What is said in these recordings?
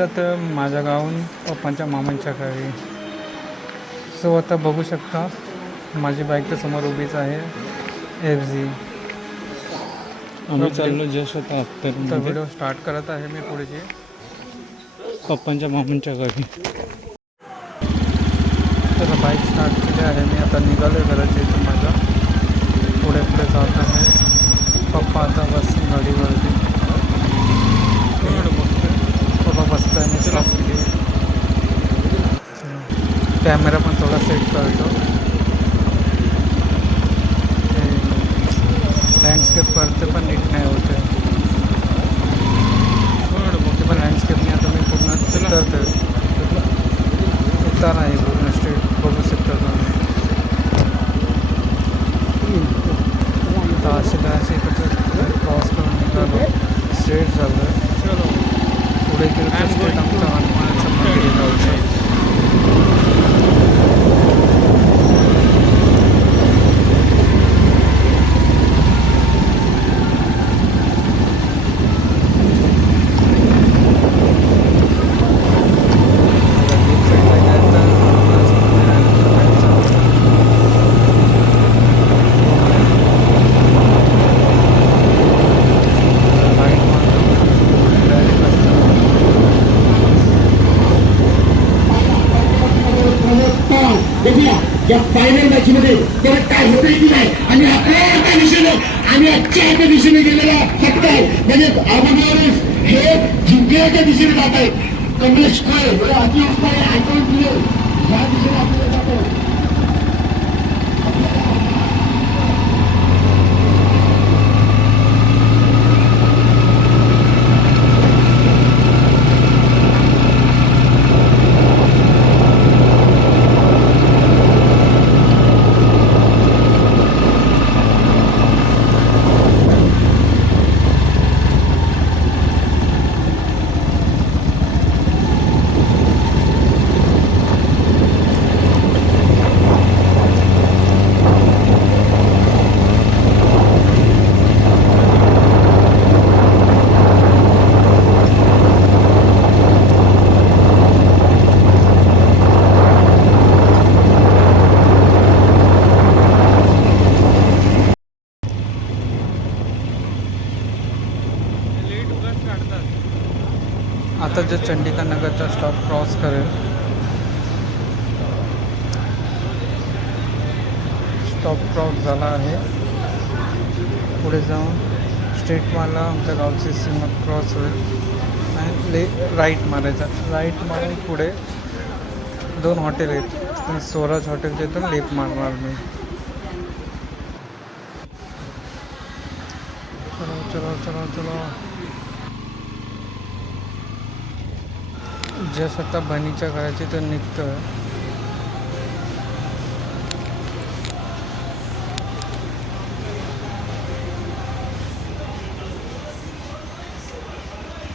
जातं माझ्या गावून पप्पांच्या मामांच्या घरी. सो आता बघू शकता माझी बाईक तर समोर उभीच आहे एफ झी आम्ही चाललो जस्ट आता तर व्हिडिओ स्टार्ट करत आहे मी पुढची. पप्पांच्या मामांच्या घरी. तर बाईक स्टार्ट केली आहे मी आता निघालो आहे घराच्या इथून माझा पुढे पुढे जात आहे. पप्पा आता बस गाडीवरती. पप्पा बसत स्टॉप केली कॅमेरा पण थोडा सेट करतो. लँडस्केप करते पण नीट नाही होते मोठे पण लँडस्केपने आता मी पूर्ण उतरते उतार आहे पूर्ण स्ट्रीट बघू शकता तुम्ही आता असे असे इकडचं क्रॉस करून निघालो स्ट्रेट झालं पुढे गेलं तर स्ट्रेट आमचं हनुमानाचं मंदिर आहे गावचं आता left side ला गेलं तर हनुमानाचं मंदिर आहे. right side ला. राईट मार्ग डायरेक्ट रस्ता देखूया या फायनल मॅच मध्ये त्याला काय होतंय की नाही आणि आपल्या दिशेने आणि आजच्या एका दिशेने गेलेला फक्त म्हणजे अगोदरच हे जिंकण्याच्या दिशेने जात आहेत. कमलेश कोळे हे अतिउत्तम आयकॉन प्लेअर या दिशेने आपल्याला जात आहे म्हणजे आता चंडिका नगरचा स्टॉप क्रॉस करेल. स्टॉप क्रॉस झाला आहे. पुढे जाऊन स्ट्रेट मारला आमच्या गावची सीमा क्रॉस होईल. आणि ले राईट मारायचा. राईट मारून पुढे दोन हॉटेल आहेत. पण स्वराज हॉटेलच्या इथून लेफ्ट मारणार मी. चलो चलो चलो चलो. जस आता बनीच्या घराची तर निघतं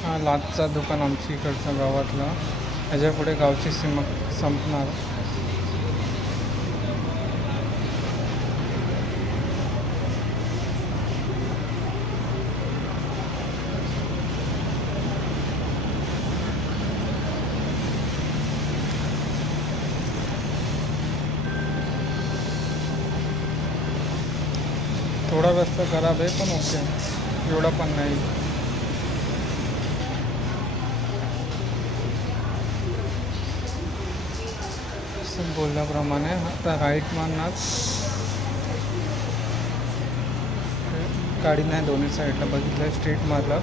हा लाचचा दुकान आमची इकडचं गावातला. ह्याच्या पुढे गावची सीमा संपणार. थोडा खराब आहे पण ओके. एवढा पण नाही. बोलल्याप्रमाणे आता राईट मारणार गाडी नाही दोन्ही साईडला बघितलं स्ट्रीट मारलं.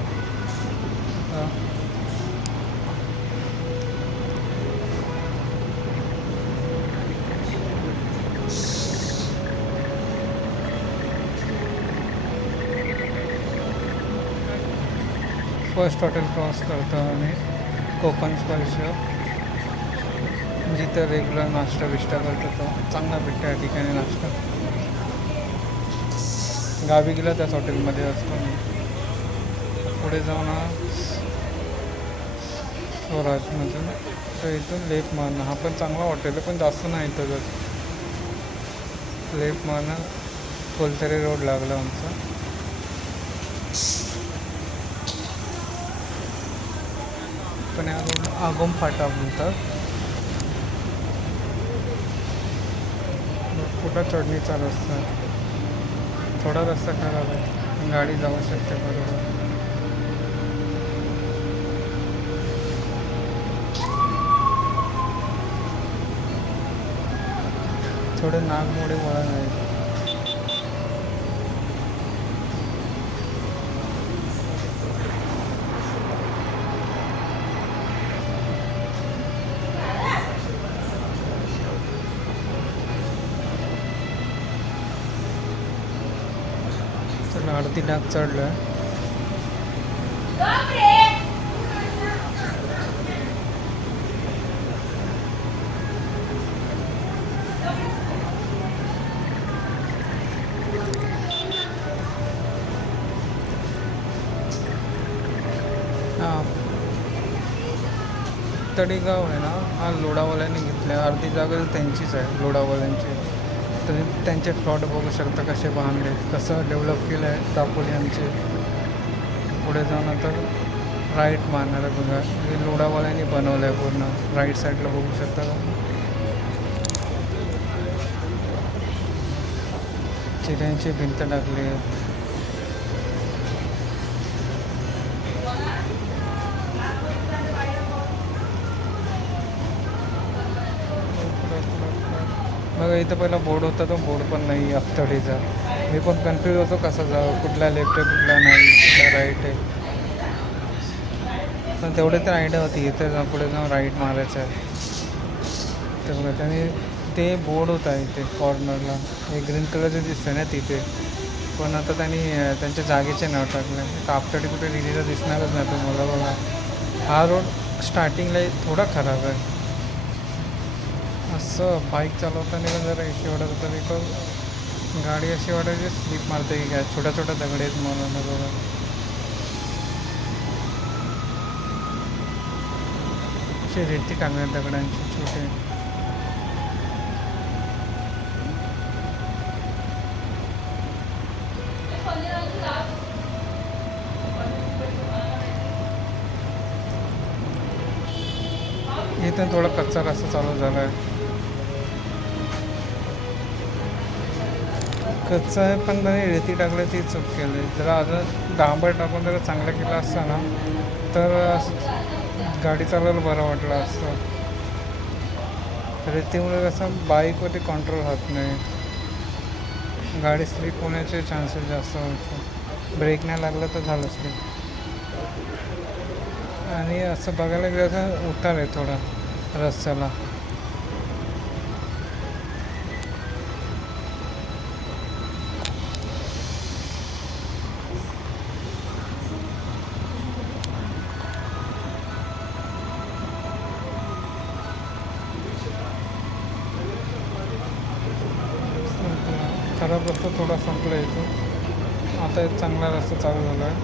फर्स्ट हॉटेल क्रॉस करतो आम्ही. कोकण स्पर्श जिथं रेग्युलर नाश्ता बिष्टा करतो तो. चांगला भेटतो या ठिकाणी नाश्ता. गावी गेला त्याच हॉटेलमध्ये असतो मी पुढे जाऊन स्वराजमधून. तर इथून लेप मारणं हा पण चांगला हॉटेल आहे पण जास्त नाही इथं जर. लेप मारणं कोलतरे रोड लागला आमचा. पण रोड आगोम फाटा म्हणतात. कुठं चढणीचा रस्ता आहे. थोडा रस्ता खराब आहे. गाडी जाऊ शकते बरोबर. थोडे नागमोडे वळण आहे. चला अर्धी डाग चढलं हां. तडेगाव आहे ना? हा लोडावाल्याने घेतला आहे अर्धी जागा त्यांचीच आहे लोडावाल्यांची तर त्यांचे प्लॉट बघू शकता कसे बांधले कसं डेव्हलप केलं आहे दापोली आमचे पुढे जाऊन आता राईट मारणार आहे बघा. हे लोडावाल्यांनी बनवलं आहे पूर्ण. राईट साईडला बघू शकता का? चिऱ्यांची भिंत टाकली आहे. इथं पहिला बोर्ड होता तो बोर्ड पण नाही अफतडीचा मी पण कन्फ्यूज होतो कसं जावं कुठला लेफ्ट आहे कुठला नाही कुठला राईट आहे. पण तेवढे तर आयडिया होती इथे जाऊन पुढे जाऊन राईट मारायचं आहे. तर बघा त्याने ते बोर्ड होता इथे कॉर्नरला हे ग्रीन कलरचं दिसतं ना तिथे. पण आता त्यांनी त्यांच्या जागेचे नाव टाकलं तर आपटडी कुठे लिहिलेलं दिसणारच नाही तुम्हाला बघा. हा रोड स्टार्टिंगला थोडा खराब आहे. असं बाईक चालवताना पण जरा इशी वाटत होतं बिकॉज गाडी अशी वाटायची स्लिप मारते की काय? छोट्या छोट्या दगड आहेत म्हणून बघा. अशी रेती टाकल्या दगडांची छोटे. इथं थोडा कच्चा रस्ता चालू झाला आहे कच्चा आहे पण त्याने रेती टाकलं ती चूक केली. जरा अजून डांबर टाकून जरा चांगलं केलं असतं ना तर असं गाडी चालवायला बरं वाटलं असतं. रेतीमुळे कसं बाईकवरती कंट्रोल होत नाही. गाडी स्लिप होण्याचे चान्सेस जास्त होते. ब्रेक नाही लागलं तर झालं स्लिप आणि असं बघायला गेलं तर उतार आहे थोडा रस्त्याला. खराब रस्ता थोडा संपला येतो आता एक चांगला रस्ता चालू झाला आहे.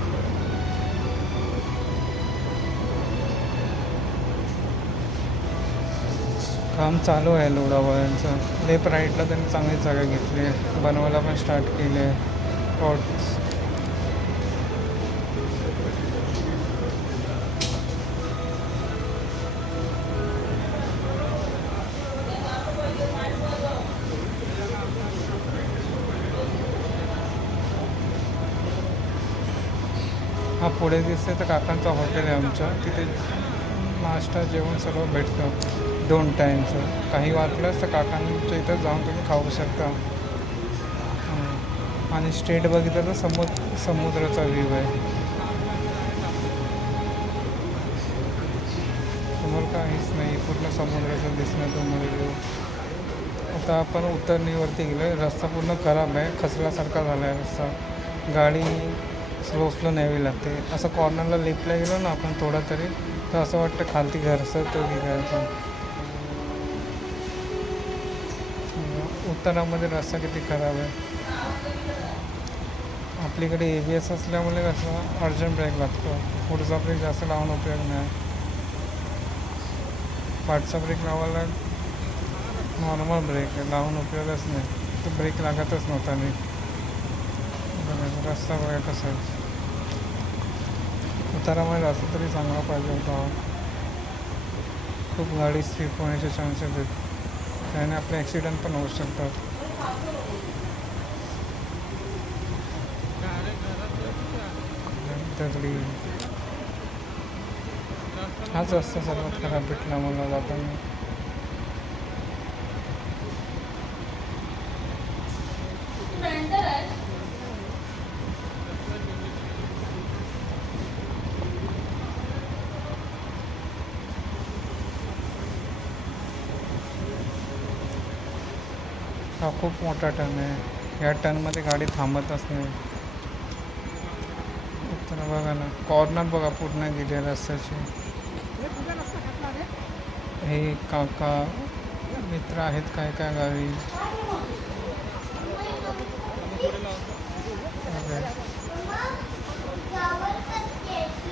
काम चालू आहे लोडावळ्यांचं लेफ्ट राईटला त्यांनी चांगली जागा घेतली आहे. बनवायला पण स्टार्ट केले आहे. हा पुढे दिसते तर काकांचं हॉटेल आहे आमचं. तिथे नाश्ता जेवण सर्व भेटतं. दोन टाईमचं. काही वाटलंच तर काकांच्या इथं जाऊन तुम्ही खाऊ शकता. आणि स्टेट बघितलं तर समुद्र समुद्राचा व्ह्यू आहे. समोर काहीच नाही. पूर्ण समुद्राचं दिसणं तुम्हाला व्ह्यू आता आपण उतरणीवरती गेलो रस्ता पूर्ण खराब आहे. खचल्यासारखा झाला आहे रस्ता. गाडी स्लो स्लो न्यावी लागते. असं कॉर्नरला लिफ्टला गेलो ना आपण थोडा तरी तर असं वाटतं खालती घर असं तो निघायचं उत्तरामध्ये रस्ता किती खराब आहे. आपलीकडे ए बी एस असल्यामुळे कसं अर्जंट ब्रेक लागतो. पुढचा ब्रेक जास्त लावून उपयोग नाही. पाठचा ब्रेक लावायला नॉर्मल ब्रेक आहे. लावून उपयोगच नाही. तो ब्रेक लागतच नव्हता मी रस्ता वगैरे कसा आहे? उतारामध्ये जास्त तरी चांगला पाहिजे होता. खूप गाडी स्लिप होण्याचे चान्सेस आहेत. त्याने आपले ॲक्सिडेंट पण होऊ शकतात. दगडी हाच रस्ता सर्वात खराब भेटला मला. जाताना हा खूप मोठा टर्न आहे. या टर्नमध्ये गाडी थांबतच नाही. तर बघा ना कॉर्नर बघा पूर्ण गेली रस्त्याची. हे काका मित्र आहेत काय काय गावी?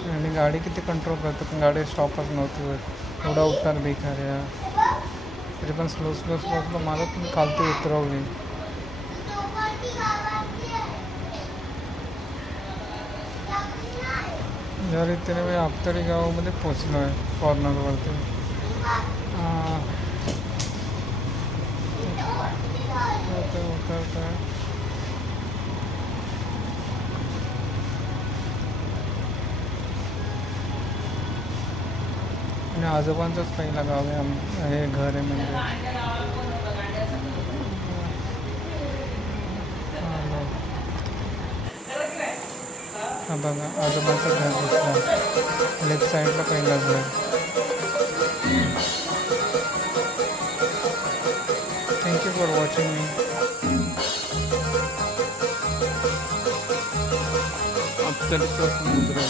आणि गाडी किती कंट्रोल करते पण गाडी स्टॉपच नव्हती एवढा उतार बेकार या तरी पण स्लो स्लो स्लो स्लो मला पण खालती उतरवली. या रीतीने मी आपतळी गावामध्ये पोचलो आहे कॉर्नरवरती आ, आणि आजोबांचंच पहिला गाव आहे आम- हे घर आहे म्हणजे. हां बघा आजोबांचं घर दिसलं लेफ्ट साईडला पहिला घर. थँक्यू फॉर वॉचिंग मी आपल्याला समुद्र